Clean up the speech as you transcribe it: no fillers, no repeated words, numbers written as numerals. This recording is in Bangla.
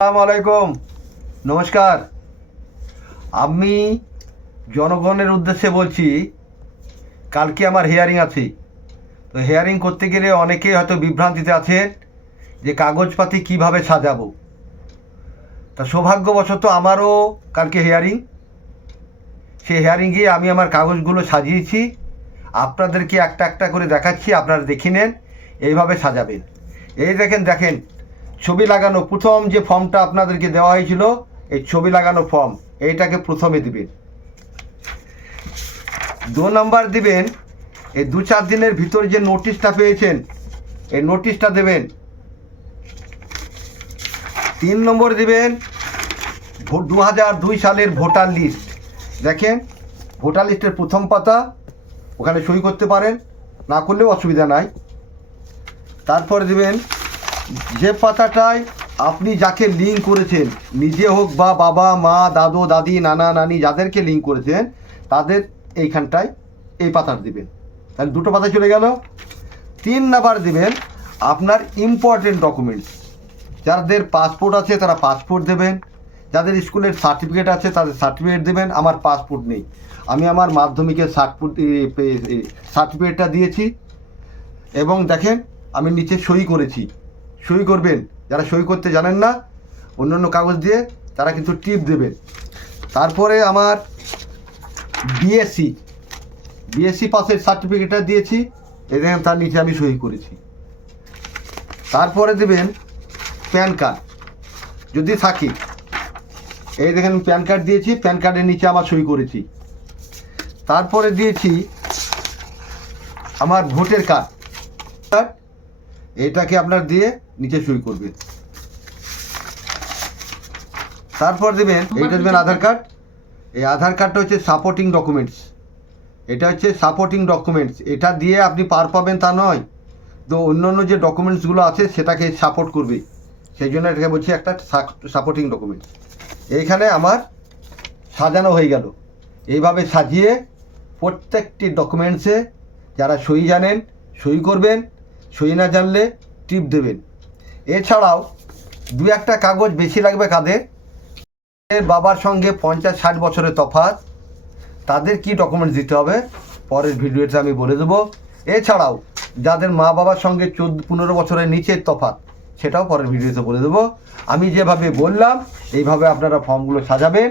আসসালামু আলাইকুম, নমস্কার। আমি জনগণের উদ্দেশ্যে বলছি, কালকে আমার হিয়ারিং আছে। তো হিয়ারিং করতে গেলে অনেকেই হয়তো বিভ্রান্তিতে আছেন যে কাগজপাতি কিভাবে সাজাবো। তা সৌভাগ্যবশত আমারও কালকে হিয়ারিং। সেই হিয়ারিংয়ে আমি আমার কাগজগুলো সাজিয়েছি, আপনাদেরকে একটা একটা করে দেখাচ্ছি, আপনারা দেখে নেন এইভাবে সাজাবেন। এই দেখেন ছবি লাগানো প্রথম যে ফর্মটা আপনাদেরকে দেওয়া হয়েছিল, এই ছবি লাগানো ফর্ম, এইটাকে প্রথমে দিবেন। 2 নাম্বার দিবেন এই 2-4 দিনের ভিতর যে নোটিশটা পেয়েছেন, এই নোটিশটা দেবেন। 3 নম্বর দিবেন 2002 সালের ভোটার লিস্ট। দেখেন ভোটার লিস্টের প্রথম পাতা, ওখানে সই করতে পারেন, না করলেও অসুবিধা নাই। তারপরে দিবেন যে পাতাটায় আপনি যাকে লিঙ্ক করেছেন, নিজে হোক বা বাবা মা দাদু দাদি নানা নানি যাদেরকে লিঙ্ক করেছেন, তাদের এইখানটায় এই পাতাটা দিবেন। তাহলে 2টো পাতা চলে গেল। 3 নাম্বার দিবেন আপনার ইম্পর্টেন্ট ডকুমেন্টস। যাদের পাসপোর্ট আছে তারা পাসপোর্ট দেবেন, যাদের স্কুলের সার্টিফিকেট আছে তাদের সার্টিফিকেট দেবেন। আমার পাসপোর্ট নেই, আমি আমার মাধ্যমিকের সার্টিফিকেটটা দিয়েছি, এবং দেখেন আমি নিচে সই করেছি। সই করবেন, যারা সই করতে জানেন না অন্য কাগজ দিয়ে, তারা কিন্তু টিপ দেবেন। তারপরে আমার বিএসসি পাসের সার্টিফিকেটটা দিয়েছি, এই দেখেন তার নিচে আমি সই করেছি। তারপরে দেবেন প্যান কার্ড যদি থাকে, এই দেখেন প্যান কার্ড দিয়েছি, প্যান কার্ডের নিচে আমার সই করেছি। তারপরে দিয়েছি আমার ভোটার কার্ড, এটাকে আপনার দিয়ে নিচে সই করবেন। তারপর দেবেন এইটা দেবেন আধার কার্ড। এই আধার কার্ডটা হচ্ছে সাপোর্টিং ডকুমেন্টস, এটা হচ্ছে সাপোর্টিং ডকুমেন্টস। এটা দিয়ে আপনি পার পাবেন তা নয়, তো অন্য যে ডকুমেন্টসগুলো আছে সেটাকে সাপোর্ট করবে, সেই জন্য এটাকে বলছি একটা সাপোর্টিং ডকুমেন্টস। এইখানে আমার সাজানো হয়ে গেল। এইভাবে সাজিয়ে প্রত্যেকটি ডকুমেন্টসে যারা সই জানেন সই করবেন, সই না জানলে টিপ দেবেন। এছাড়াও 2-1টা কাগজ বেশি লাগবে কাদের, বাবার সঙ্গে 50-60 বছরের তফাৎ, তাদের কি ডকুমেন্টস দিতে হবে পরের ভিডিওতে আমি বলে দেবো। এছাড়াও যাদের মা বাবার সঙ্গে 14-15 বছরের নিচের তফাৎ, সেটাও পরের ভিডিওতে বলে দেবো। আমি যেভাবে বললাম এইভাবে আপনারা ফর্মগুলো সাজাবেন।